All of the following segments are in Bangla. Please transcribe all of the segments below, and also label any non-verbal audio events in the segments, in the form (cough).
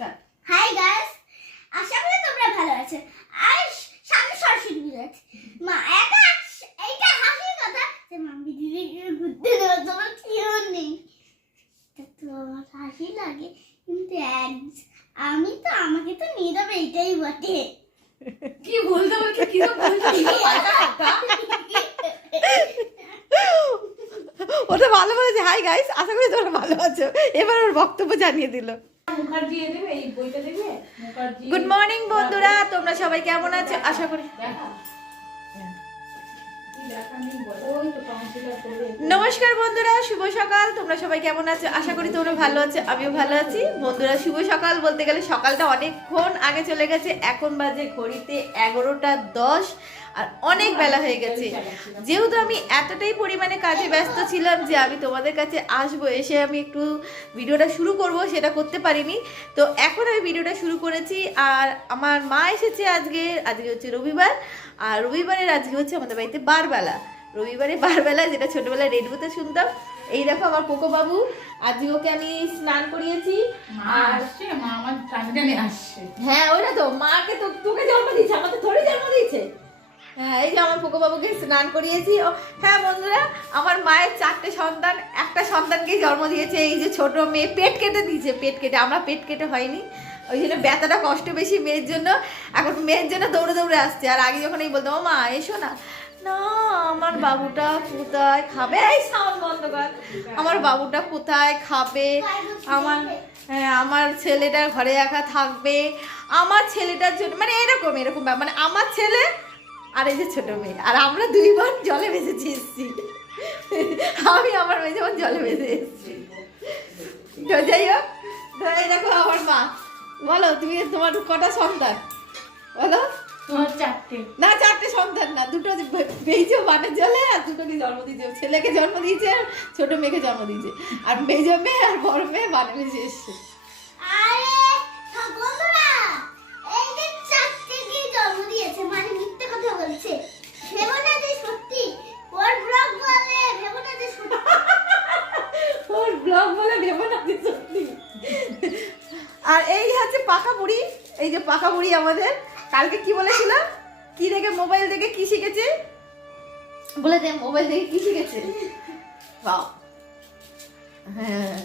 স্টার্ট হাই গাইস আশা করি তোমরা ভালো আছো। আর সামনে সরস্বতী পুজো আছে। মা এটা এইটা হাসির কথা যে মাম্মি দিদি ঘুরতে দেবো তোমার কেউ নেই। তো হাসি লাগে কিন্তু আমি তো আমাকে তো নিয়ে যাবে এইটাই বটে। কি বলতে বলতে কি ওটা ভালো বলেছে। হাই গাইস আশা করি তোমরা ভালো আছো। এবার ওর বক্তব্য জানিয়ে দিল। গুড মর্নিং বন্ধুরা তোমরা সবাই কেমন আছো? আশা তো কাউন্সিলর করে নমস্কার বন্ধুরা শুভ সকাল। তোমরা সবাই কেমন আছো? আশা করি তোমরা ভালো আছো আমিও ভালো আছি। বন্ধুরা শুভ সকাল বলতে গেলে সকালটা অনেকক্ষণ আগে চলে গেছে। এখন বাজে ঘড়িতে এগারোটা দশ। আর অনেক বেলা হয়ে গেছে। যেহেতু আমি এতটাই পরিমাণে কাজে ব্যস্ত ছিলাম যে আমি তোমাদের কাছে আসব এসে আমি একটু ভিডিওটা শুরু করব সেটা করতে পারিনি। তো এখন আমি ভিডিওটা শুরু করেছি আর আমার মা এসেছে আজকে আজকে হচ্ছে রবিবার। আর রবিবারের আজকে হচ্ছে আমাদের বাড়িতে বারবেলা। রবিবারে বারবেলা যেটা ছোটবেলায় রেডিওতে শুনতাম। এই দেখো আমার কোকো বাবু আজকে ওকে আমি স্নান করিয়েছি। আর মা আমার টানে টানে আসছে। হ্যাঁ ওইটা তো মাকে তো তোকে জন্ম দিয়েছে আমাকে থোড়ি জন্ম দিয়েছে। হ্যাঁ এই যে আমার পোকো বাবুকে স্নান করিয়েছি। ও হ্যাঁ বন্ধুরা, আমার মায়ের চারটে সন্তান, একটা সন্তানকেই জন্ম দিয়েছে। এই যে ছোট মেয়ে, পেট কেটে দিয়েছে, পেট কেটে। আমরা পেট কেটে হয়নি। ওই জন্য ব্যথাটা কষ্ট বেশি মেয়ের জন্য। এখন মেয়ের জন্য দৌড়ে দৌড়ে আসছে। আর আগে যখন এই বলতাম, "ও মা, এসো না। না, আমার বাবুটা কোথায় খাবে? এই সাউন্ড বন্ধ কর। আমার বাবুটা কোথায় খাবে? আমার হ্যাঁ আমার ছেলেটা ঘরে একা থাকবে। আমার ছেলেটার জন্য মানে এরকম এরকম। মানে আমার ছেলে আর এই যে ছোট মেয়ে। আর আমরা দুই বোন জলে ভেসেছি এসছি। আমি আমার মেয়ে যেমন জলে ভেসে এসছি। তো যাই হোক তো এই দেখো আমার মা। বলো তুমি তোমার কটা সন্তান? বলো। তোমার চারটে। না চারটে সন্তান না দুটো বেজো বানের জলে আর দুটোকে জন্ম দিয়েছে। ছেলেকে জন্ম দিয়েছে আর ছোট মেয়েকে জন্ম দিয়েছে। আর মেজো মেয়ে আর বড় মেয়ে বানে ভেসে এসছে। আরে পাকা বুড়ি? এই যে পাকা বুড়ি আমাদের। কালকে কি বলেছিলাম কি দেখে মোবাইল দেখে কি শিখেছে? বলে দে মোবাইল দেখে কি শিখেছে? বাহ। হ্যাঁ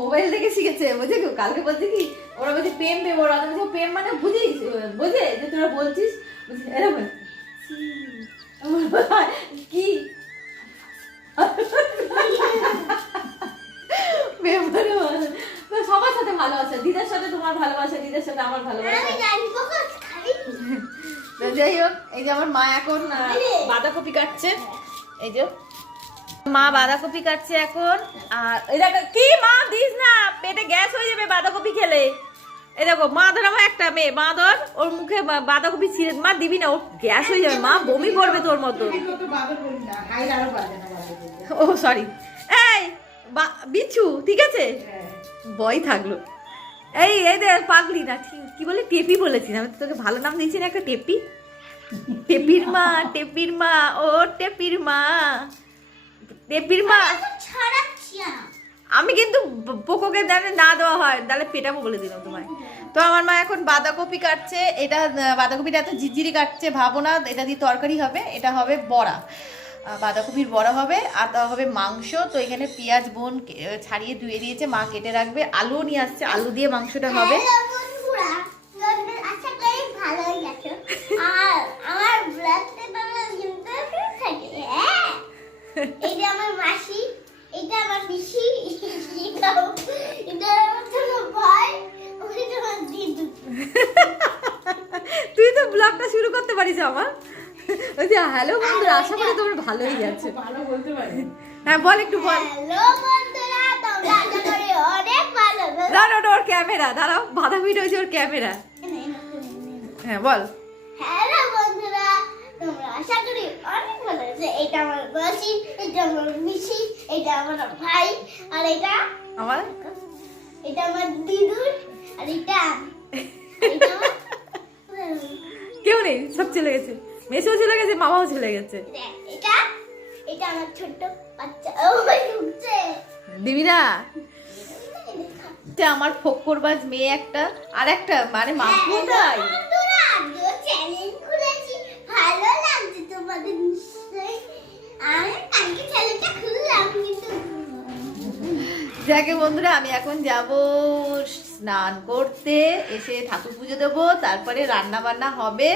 মোবাইল দেখে শিখেছে বুঝে কেউ কালকে বলছে কি ওরা বলছে প্রেম প্রেম ওরা বলছে প্রেম মানে বুঝিস বোঝে যে তোরা বলছিস বলছে, এরকম। কি। তো সবার সাথে ভালোবাসা দিদার সাথে তোমার ভালোবাসা দিদার সাথে আমার ভালোবাসা। আমি জানি তো যাই হোক এই যে আমার মা এখন বাঁধাকপি কাটছে। এই যে মা বাঁধাকপি কাটছে এখন। আর এই দেখো কি মা দিস না পেটে গ্যাস হয়ে যাবে বাঁধাকপি খেলে। এই দেখো মা ধর আমার একটা মেয়ে মা ধর ওর মুখে বা- বাঁধাকপি ছিঁড়ে মা দিবি না ওর গ্যাস হয়ে যাবে মা বমি করবে তোর মতো। ও সরি এই বা- বিচ্ছু ঠিক আছে? বই থাকল। এই এই দে পাগলি না ঠিক কি বলে টেপি বলেছি আমি তোকে ভালো নাম দিয়েছি না একটা টেপি। টেপির মা টেপির মা ও টেপির মা। টেপির মা। আমি কিন্তু পোকোকে জানে না দেওয়া হয় তাহলে পেটাবো বলে দিলাম তোমায়। তো আমার মা এখন বাঁধাকপি কাটছে এটা বাঁধাকপিটা এত ঝিরঝিরি কাটছে ভাবো না এটা দিয়ে তরকারি হবে এটা হবে বড়া। বাঁধাকপির বড়া হবে আর তা হবে মাংস। তো এখানে পেঁয়াজ বোন ছাড়িয়ে ধুয়ে দিয়েছে মা কেটে রাখবে। আলু নিয়ে আসছে আলু দিয়ে মাংসটা হবে। হ্যাঁ এই যে আমার মাসি এটা আমার পিসি এটা এটা আমার ছোট ভাই ওইটা আমার দিদু। তুই তো ব্লগটা শুরু করতে পারিস আমার ওই যে হ্যালো বন্ধুরা আশা করি তোমরা ভালোই ভালো বলতে পারি। হ্যাঁ বল একটু বল। হ্যালো বন্ধুরা তোমরা আশা করি অনেক ভালো দাঁড়াও ওর ক্যামেরা দাঁড়াও বাঁধাকপি রয়েছে ওর ক্যামেরা। হ্যাঁ বল। হ্যালো বন্ধুরা তোমরা আশা করি অনেক ভালো আছে। এটা আমার মাসি এটা আমার এটা আমার ভাই আর এটা আমার? এটা আমার দিদুর আর এটা (laughs) কেউ নেই সব চলে গেছে। মেসেও চলে গেছে মামাও চলে গেছে। এটা এটা আমার ছোট্ট বাচ্চা। ও ঢুকছে। দিবি না আমার ফক্করবাজ মেয়ে একটা আর একটা মানে মাম্পুও নাই যাকে বন্ধুরা আমি এখন যাব স্নান করতে এসে ঠাকুর পুজো দেবো তারপরে রান্না বান্না হবে।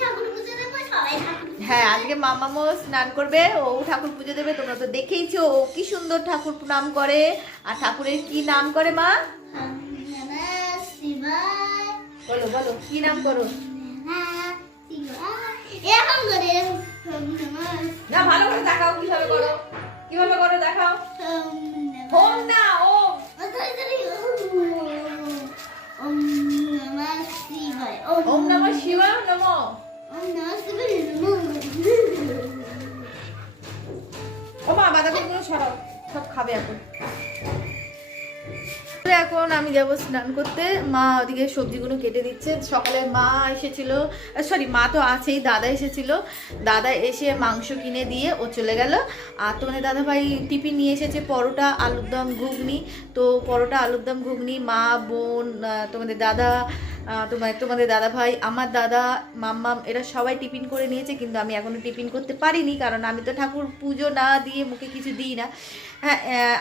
তো হ্যাঁ আজকে মামামও স্নান করবে ও ঠাকুর পুজো দেবে তোমরা তো দেখেইছো ও কি সুন্দর ঠাকুর নাম করে। আর ঠাকুরের কি নাম করে মা? বলো বলো কি নাম করো? না ভালো করে দেখাও কীভাবে করো? কীভাবে করো দেখাও। নমঃ না তাড়াতাড়ি ওম নমঃ শিবায় ওম নমঃ শিবায় নমঃ। ও মা বাঁধাকপিগুলো সরাও। সব খাবে এখন। এখন আমি যাব স্নান করতে। মা ওদিকে সবজিগুলো কেটে দিচ্ছে। সকালে মা এসেছিল, সরি, মা তো আছেই, দাদা এসেছিল। দাদা এসে মাংস কিনে দিয়ে ও চলে গেল। আর তোমাদের দাদা ভাই টিফিন নিয়ে এসেছে পরোটা, আলুর দম, ঘুগনি। তো পরোটা, আলুর দম, ঘুগনি, মা, বোন তোমাদের দাদা তোমার, তোমাদের দাদা ভাই আমার দাদা, মাম্মাম, এরা সবাই টিফিন করে নিয়েছে। কিন্তু আমি এখনও টিফিন করতে পারিনি, কারণ আমি তো ঠাকুর পুজো না দিয়ে মুখে কিছু দিই না। হ্যাঁ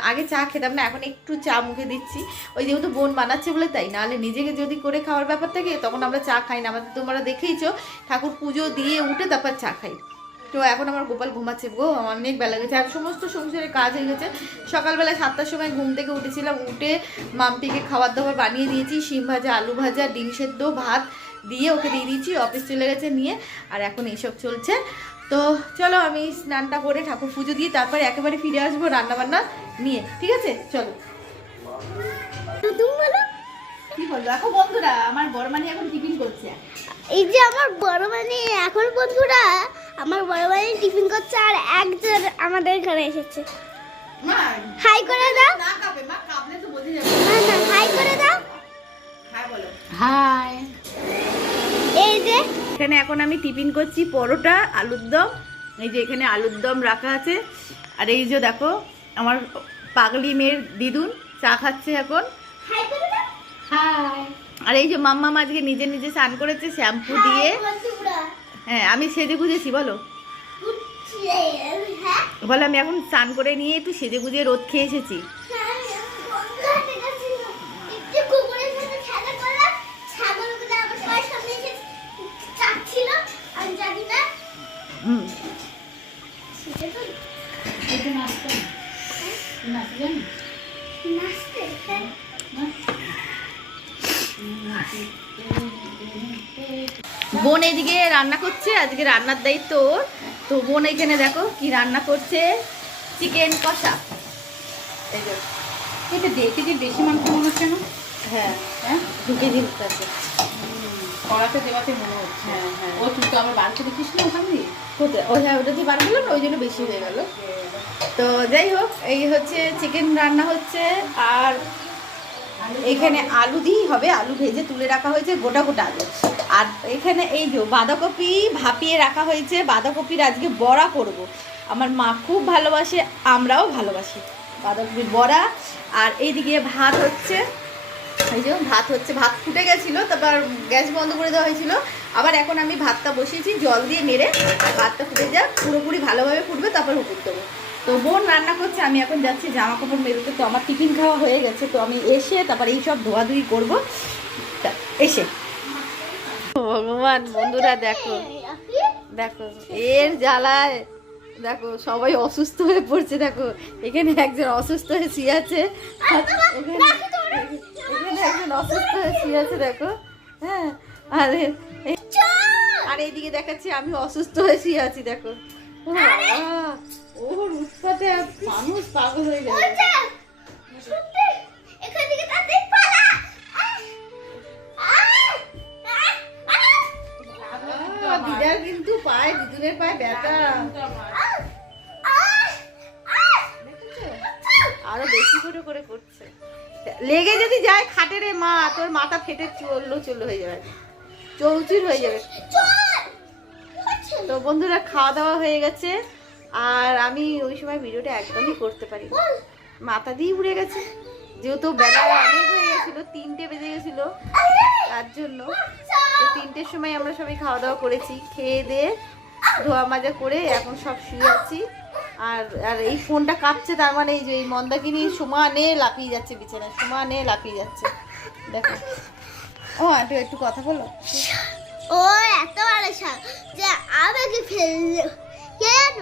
আগে চা খেতাম না, এখন একটু চা মুখে দিচ্ছি। ওই যেহেতু বোন বানাচ্ছে বলে তাই, নাহলে নিজেকে যদি করে খাওয়ার ব্যাপার থাকে, তখন আমরা চা খাই না। আমাদের তোমরা দেখেইছো, ঠাকুর পুজো দিয়ে উঠে তারপর চা খাই। তো এখন আমার গোপাল ঘুমাচ্ছে গো, অনেক বেলা গেছে আর সমস্ত সংসারে কাজ হয়ে গেছে। সকালবেলা সাতটার সময় ঘুম থেকে উঠেছিলাম, উঠে মাম্পিকে খাবার দাবার বানিয়ে দিয়েছি। শিম ভাজা, আলু ভাজা, ডিম সেদ্ধ, ভাত দিয়ে ওকে দিয়ে দিয়েছি, অফিস চলে গেছে নিয়ে। আর এখন এইসব চলছে। তো চলো আমি স্নানটা করে ঠাকুর পুজো দিয়ে তারপরে একেবারে ফিরে আসব রান্নাবান্না নিয়ে। ঠিক আছে? চলো। তুমি বলো? কি বলব? এখন বন্ধুরা আমার বড় মানি এখন টিফিন করছে। এই যে আমার বড় মানে এখন বন্ধুরা আমার বড় মানে টিফিন করছে আর একজন আমাদের ঘরে এসেছে। হাই এখানে এখন আমি টিফিন করছি পরোটা আলুর দম। এই যে এখানে আলুর দম রাখা আছে। আর এই যে দেখো আমার পাগলি মেয়ের দিদুন চা খাচ্ছে এখন। আর এই যে মাম্মা আজকে নিজে নিজে স্নান করেছে শ্যাম্পু দিয়ে। হ্যাঁ আমি সেজে গুজেছি বলো। হ্যাঁ। বলো আমি এখন স্নান করে নিয়ে একটু সেজে গুজে রোদ খেয়ে এসেছি। আজকে রান্নার দায়িত্ব ওর। তো বোন এখানে দেখো কি রান্না করছে। চিকেন কষা। এটা দেখে যে বেশি মাংস মনে হচ্ছে না? হ্যাঁ। হ্যাঁ? দু কেজি কড়াতে দেওয়াতে মনে হচ্ছে। হ্যাঁ, হ্যাঁ। ও তুই তো আমার বাড়িতে দেখিস না ওখান? দিয়ে কোথায়? ও হ্যাঁ ওটা দিয়ে বার করলাম না ওই জন্য বেশি হয়ে গেল। তো যাই হোক এই হচ্ছে চিকেন রান্না হচ্ছে। আর এখানে আলু দিয়েই হবে, আলু ভেজে তুলে রাখা হয়েছে গোটা গোটা আলু। আর এখানে এই যে বাঁধাকপি ভাপিয়ে রাখা হয়েছে, বাঁধাকপির আজকে বড়া করব। আমার মা খুব ভালোবাসে, আমরাও ভালোবাসি বাঁধাকপির বড়া। আর এইদিকে ভাত হচ্ছে, এই যে ভাত হচ্ছে, ভাত ফুটে গেছিল, তারপর গ্যাস বন্ধ করে দেওয়া হয়েছিল। আবার এখন আমি ভাতটা বসিয়েছি, জল দিয়ে মেরে ভাতটা ফুটে যাক, পুরোপুরি ভালোভাবে ফুটবে, তারপর হুকুর দেবো। তো বোন রান্না করছে, আমি এখন যাচ্ছি জামা কাপড় মেরোতে তো আমার টিফিন খাওয়া হয়ে গেছে, তো আমি এসে তারপর এইসব ধোয়াধুয়ি করব। এসে। ভগবান, বন্ধুরা, দেখো। দেখো, এর জ্বালায়, দেখো, সবাই অসুস্থ হয়ে পড়ছে, দেখো। এখানে একজন অসুস্থ হয়ে শুয়ে আছে। এখানে একজন অসুস্থ হয়ে আছে, দেখো। হ্যাঁ আর আর এইদিকে দেখাচ্ছি, আমি অসুস্থ হয়ে শুয়ে আছি, দেখো। ওর উৎপাতে মানুষ পাগল হয়ে যাবে। দিদার কিন্তু পায়ে দিদুনের পায়ে ব্যথা? আরও বেশি করে করে করছে। লেগে যদি যায় খাটে রে মা তোর মাথা ফেটে চলল চলল হয়ে যাবে। চৌচুর হয়ে যাবে? তো বন্ধুরা, খাওয়া দাওয়া হয়ে গেছে। আর আমি ওই সময় ভিডিওটা একদমই করতে পারি মাথা দিয়ে উড়ে গেছে। যেহেতু বেলা অনেক হয়ে গেছিল, তিনটে বেজে গেছিল, তার জন্য তিনটের সময় আমরা সবাই খাওয়া দাওয়া করেছি। খেয়ে দিয়ে ধোয়া মাজা করে এখন সব শুয়ে আছি। আর আর এই ফোনটা কাঁপছে, তার মানে এই যে এই মন্দাকিনী সমানে লাফিয়ে যাচ্ছে বিছানায়, সমানে লাফিয়ে যাচ্ছে। দেখো। ও একটু একটু কথা বলো। ও এত ভালো সাপ যে আমাকে ফেলল। কেন?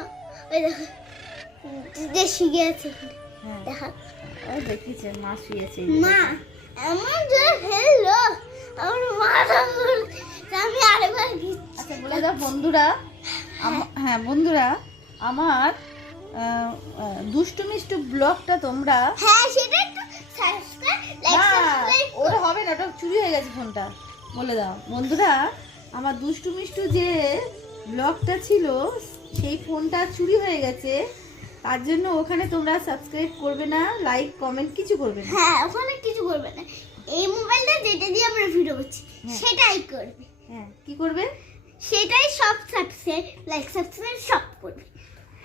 যে শিখে আছে হ্যাঁ। দেখা। দেখিছে মা শুয়েছে মা এমন জোরে ফেলল। আমার মাথা আমি আরেকবার আচ্ছা বলে দাও বন্ধুরা হ্যাঁ। বন্ধুরা আমার দুষ্টু মিষ্টু ব্লগটা তোমরা হ্যাঁ সেটা একটু সাবস্ক্রাইব লাইক সাবস্ক্রাইব ওটা হবে না ওটা চুরি হয়ে গেছে ফোনটা বলে দাও। বন্ধুরা আমার দুষ্টু মিষ্টু যে ব্লগটা ছিল সেই ফোনটা চুরি হয়ে গেছে। তার জন্য ওখানে তোমরা সাবস্ক্রাইব করবে না লাইক কমেন্ট কিছু করবে না। হ্যাঁ ওখানে কিছু করবে না। এই মোবাইলটা যেটা দিয়ে আমরা ভিডিও করছি হ্যাঁ। সেটাই করবে। হ্যাঁ কি করবে? সেটাই সব সাবস্ক্রাইব লাইক সাবস্ক্রাইব সব করবে।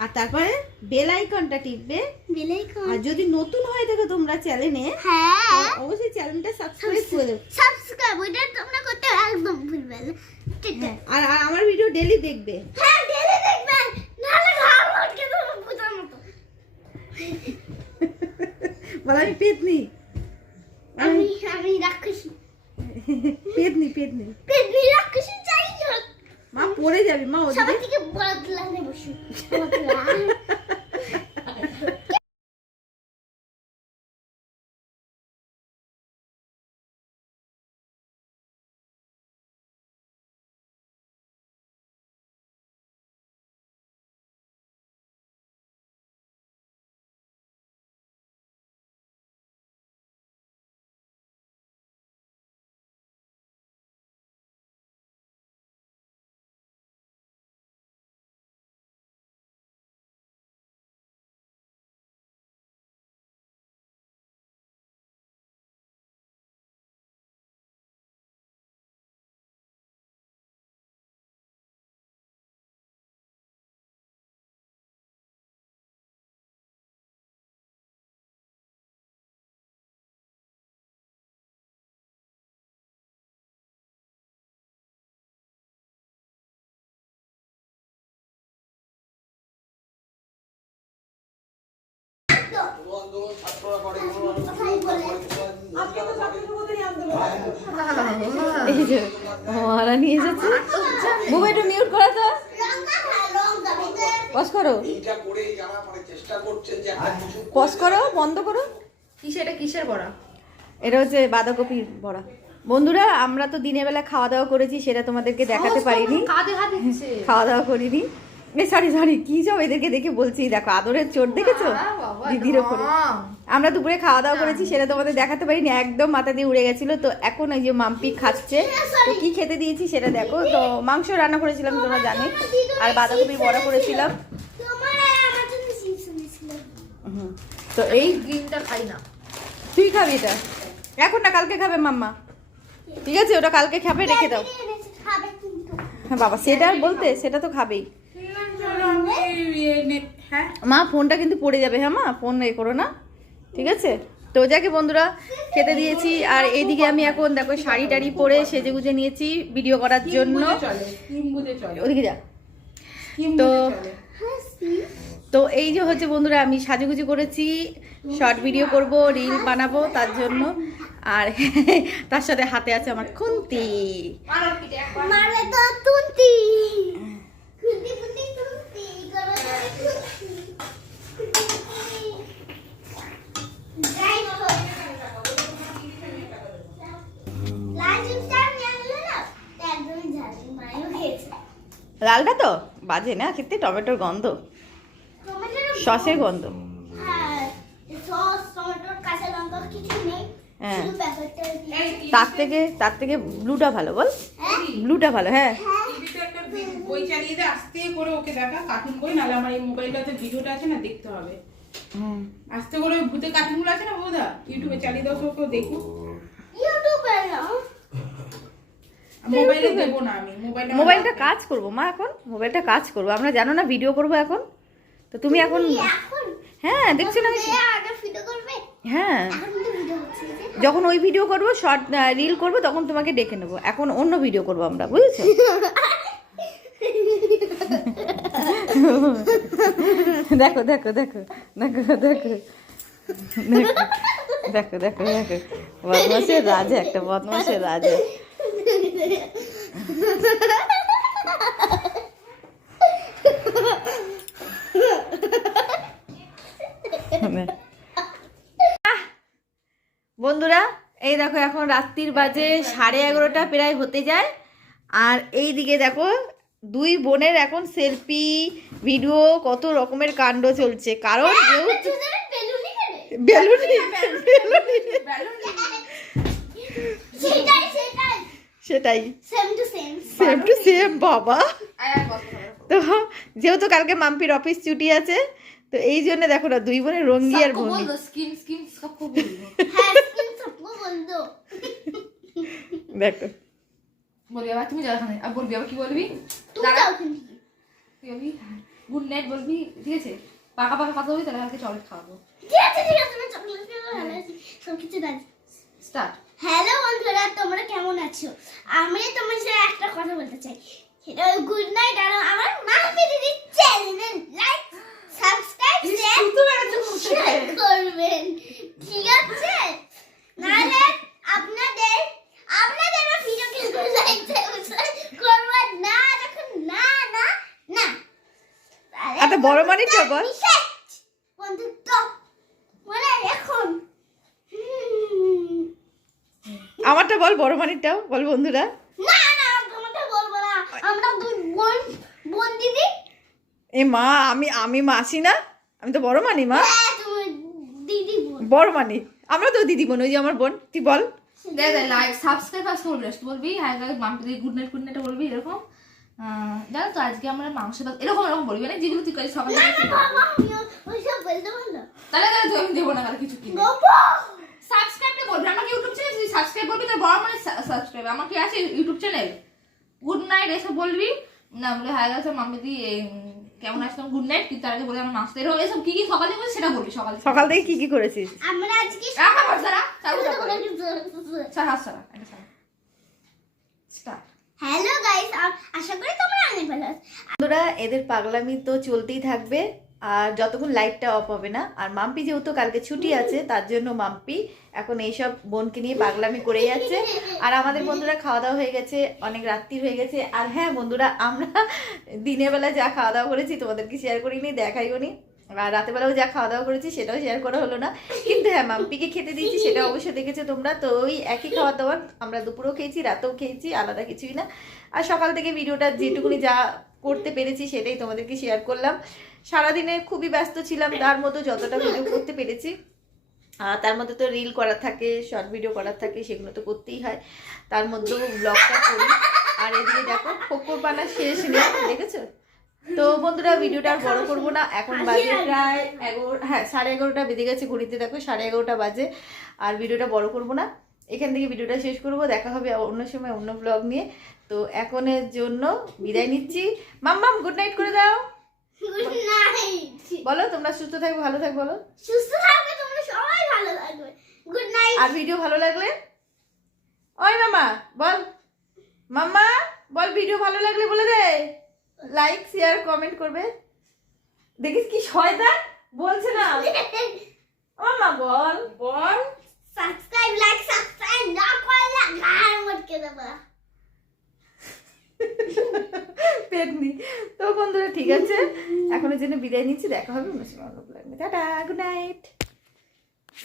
আর তারপরে বেল আইকনটা টিপবে। বেলাই আর যদি নতুন হয়ে থাকো তোমরা চ্যানেলে হ্যাঁ। অবশ্যই চ্যানেলটা সাবস্ক্রাইব করে দেবে। সাবস্ক্রাইব ওইটা তোমরা করতে একদম ভুলবে না হ্যাঁ, আর আর আমার ভিডিও ডেলি দেখবে। হ্যাঁ ডেলি দেখবেন নাহলে ঘাড় মটকে দেবো বুঝার মতো। বল আমি পেতনি। আমি আমি রাক্ষসী। পেতনি পেতনি পেদনি রাক্ষসী চাই হোক মা পড়ে যাবি মা ওদিকে। থেকে বদলা নেব কথাই বলে এই যে এসেছে। মিউট করা তো। পজ করো। মানে চেষ্টা করছেন যে একটা কিছু পজ করো বন্ধ করো। কিসে এটা কিসের বড়া? এটা হচ্ছে বাঁধাকপির বড়া। বন্ধুরা আমরা তো দিনের বেলা খাওয়া দাওয়া করেছি সেটা তোমাদেরকে দেখাতে পারিনি। খাওয়া দাওয়া করিনি। সরি সরি কি সব এদেরকে দেখে বলছি? দেখো আদরের চোট দেখেছ? দিদির ওপরে। আমরা দুপুরে খাওয়া দাওয়া করেছি সেটা তোমাদের দেখাতে পারিনি একদম মাথা দিয়ে উড়ে গেছিল। তো এখন ওই যে মাম্পি খাচ্ছে। তো কি খেতে দিয়েছি সেটা দেখো। তো মাংস রান্না করেছিলাম তোমরা জানি। আর বাঁধাকপির বড়া করেছিলাম। তো এই গ্রিনটা খাই না। তুই খাবি এটা? এখন না কালকে খাবে মাম্মা। ঠিক আছে ওটা কালকে খাবে রেখে দাও। হ্যাঁ বাবা সেটা আর বলতে সেটা তো খাবেই। মা ফোনটা কিন্তু পড়ে যাবে হ্যাঁ মা? ফোন এ করো না। ঠিক আছে? তো যাকে বন্ধুরা খেতে দিয়েছি আর এইদিকে আমি এখন দেখো শাড়ি টাড়ি পরে সেজে গুজে নিয়েছি ভিডিও করার জন্য। ওদিকে যা। তো তো এই যে হচ্ছে বন্ধুরা আমি সাজুগুজু করেছি শর্ট ভিডিও করব রিল বানাবো তার জন্য। আর (laughs) তার সাথে হাতে আছে আমার খুন্তি। মারলে তো তুন্তি খুন্তি। লালটা তো বাজে না খেতে টমেটোর গন্ধ। সসের গন্ধ। হ্যাঁ। হ্যাঁ। তার থেকে তার থেকে ব্লুটা ভালো বল। হ্যাঁ? ব্লুটা ভালো হ্যাঁ। টিভিতে একটা বি- বই চালিয়ে দে আস্তে করে ওকে দেখা কার্টুন বই নাহলে আমার এই মোবাইলটাতে ভিডিওটা আছে না দেখতে হবে। হুম। আস্তে করে ওই ভূতের কার্টুনগুলো আছে না বোধা ইউটিউবে চালিয়ে দাও তো ওকেও দেখুক ইউটিউবে না? মোবাইলে দেবো না আমি মোবাইলটা মোবাইলটা কাজ করব মা এখন? মোবাইলটা কাজ করব। আমরা জানো না ভিডিও করব এখন? তো তুমি এখন হ্যাঁ দেখছি না বসে আগে ভিডিও করবে? হ্যাঁ। যখন ওই ভিডিও করব শর্ট রিল করব তখন তোমাকে ডেকে নেব। এখন অন্য ভিডিও করব আমরা বুঝেছ? (laughs) দেখো দেখো দেখো দেখো দেখো। দেখো দেখো দেখো বদমাসের রাজা, একটা বদমাসের রাজা। বন্ধুরা, এই দেখো, এখন রাত্রির বাজে সাড়ে এগারোটা প্রায় হতে যায়। আর এই দিকে দেখো দুই বোনের এখন সেলফি ভিডিও কত রকমের কাণ্ড চলছে। কারণ (laughs) সেটাই সেম টু সেম বাবা। তো যেহেতু কালকে মাম্পির অফিস ছুটি আছে তো এই জন্য দেখো না দুই বোনের রঙ্গি আর বোন দেখো। বলবি আবার তুমি যাও এখানে। আর বলবি আবার কি বলবি? তুই গুড নাইট বলবি ঠিক আছে? পাকা পাকা কথা বলবি তাহলে কালকে চকলেট খাওয়াবো। ঠিক আছে ঠিক আছে আমি চকলেট খাওয়াবো সব কিছু দাজ স্টার্ট। হ্যালো বন্ধুরা তোমরা কেমন আছো? আমি তোমার সাথে একটা কথা বলতে চাই। গুড নাইট আর আমার মাহফিজ দিদি চ্যানেল লাইক সাবস্ক্রাইব শেয়ার করবেন। ঠিক আছে? নাহলে আপনাদের তাহলে একটা বড় মানে এখন হুম। আমারটা বল বড় মানিকটাও বল বন্ধুরা। না না তোমাকে বলব না। আমরা দুই বোন বোন দিদি। এ মা আমি আমি মাসি না? আমি তো বড় মানি মা। হ্যাঁ দিদি বড় মানি। আমরা তো দিদি বোন ওই যে আমার বোন। তুই বল। দে দে লাইক সাবস্ক্রাইব বলবি তুই বলবি হ্যাঁ মাম্পি দিয়ে গুড নাইট গুড নাইট বলবি এরকম। জানো তো আজকে আমরা মাংস এরকম এরকম বলবি মানে যেগুলো তুই কাল সকালে তাহলে তাহলে তুই আমি দেবো না কাল কিছু কিনে। বাবা সাবস্ক্রাইবটা বলবি আমাকে ইউটিউব চ্যানেল তুই সাবস্ক্রাইব করবি তোর বড় মানে সাবস্ক্রাইব আমার কি আছে ইউটিউব চ্যানেল গুড নাইট এসব বলবি। না বলে হ্যাঁ গেছে মাম্পি দি কেমন আসলাম গুড নাইট কিন্তু তার আগে বলে আমার নাস্তা এরকম এসব কি কি সকালে বলবি সেটা বলবি সকালে সকাল থেকে কি কি করেছিস? আমরা আজকে আমার হাত সারা সারা ছাড়া এটা ছাড়া স্টার্ট হ্যালো গাইস আশা করি তোমরা অনেক ভালো আছো। বন্ধুরা এদের পাগলামি তো চলতেই থাকবে। আর যতক্ষণ লাইটটা অফ হবে না, আর মাম্পি যেহেতু কালকে ছুটি আছে, তার জন্য মাম্পি এখন এইসব বোনকে নিয়ে পাগলামি করে যাচ্ছে। আর আমাদের বন্ধুরা খাওয়া দাওয়া হয়ে গেছে, অনেক রাত্রি হয়ে গেছে। আর হ্যাঁ বন্ধুরা, আমরা দিনের বেলা যা খাওয়া দাওয়া করেছি তোমাদেরকে শেয়ার করিনি, দেখাইও নি। আর রাতের বেলাও যা খাওয়া দাওয়া করেছি, সেটাও শেয়ার করা হলো না। কিন্তু হ্যাঁ মাম্পিকে খেতে দিয়েছি, সেটা অবশ্যই দেখেছ তোমরা। তো ওই একই খাওয়া দাওয়া আমরা দুপুরেও খেয়েছি, রাতেও খেয়েছি, আলাদা কিছুই না। আর সকাল থেকে ভিডিওটা যেটুকুনি যা করতে পেরেছি সেটাই তোমাদেরকে শেয়ার করলাম। সারাদিনে খুবই ব্যস্ত ছিলাম তার মতো যতটা ভিডিও করতে পেরেছি। আর তার মধ্যে তো রিল করার থাকে শর্ট ভিডিও করার থাকে সেগুলো তো করতেই হয়। তার মধ্যেও ব্লগটা করি। আর এদিকে দেখো খোকর পানা শেষ নেই দেখেছ? তো বন্ধুরা ভিডিওটা আর বড় করব না। এখন বাজে প্রায় এগারো হ্যাঁ সাড়ে এগারোটা বেজে গেছে ঘড়িতে দেখো সাড়ে এগারোটা বাজে। আর ভিডিওটা বড় করব না। এখান থেকে ভিডিওটা শেষ করব। দেখা হবে অন্য সময় অন্য ব্লগ নিয়ে। তো এখনের জন্য বিদায় নিচ্ছি। মাম্মাম গুড নাইট করে দাও। গুড নাইট বলো তোমরা সুস্থ থাকবে ভালো থাকবে বলো। সুস্থ থাকবে তোমরা সবাই ভালো থাকবে। গুড নাইট আর ভিডিও ভালো লাগলে? ওই মামা বল। মাম্মা বল ভিডিও ভালো লাগলে বলে দে। লাইক শেয়ার কমেন্ট করবে। দেখিস কি শয়তান? বলছে না। ও মামা বল। বল। সাবস্ক্রাইব লাইক সাবস্ক্রাইব না করলে গার মটকে দেবো পেটনি তো বন্ধুরা, ঠিক আছে। এখনের জন্য বিদায় নিচ্ছি, দেখা হবে ভালো অন্য। Tata good night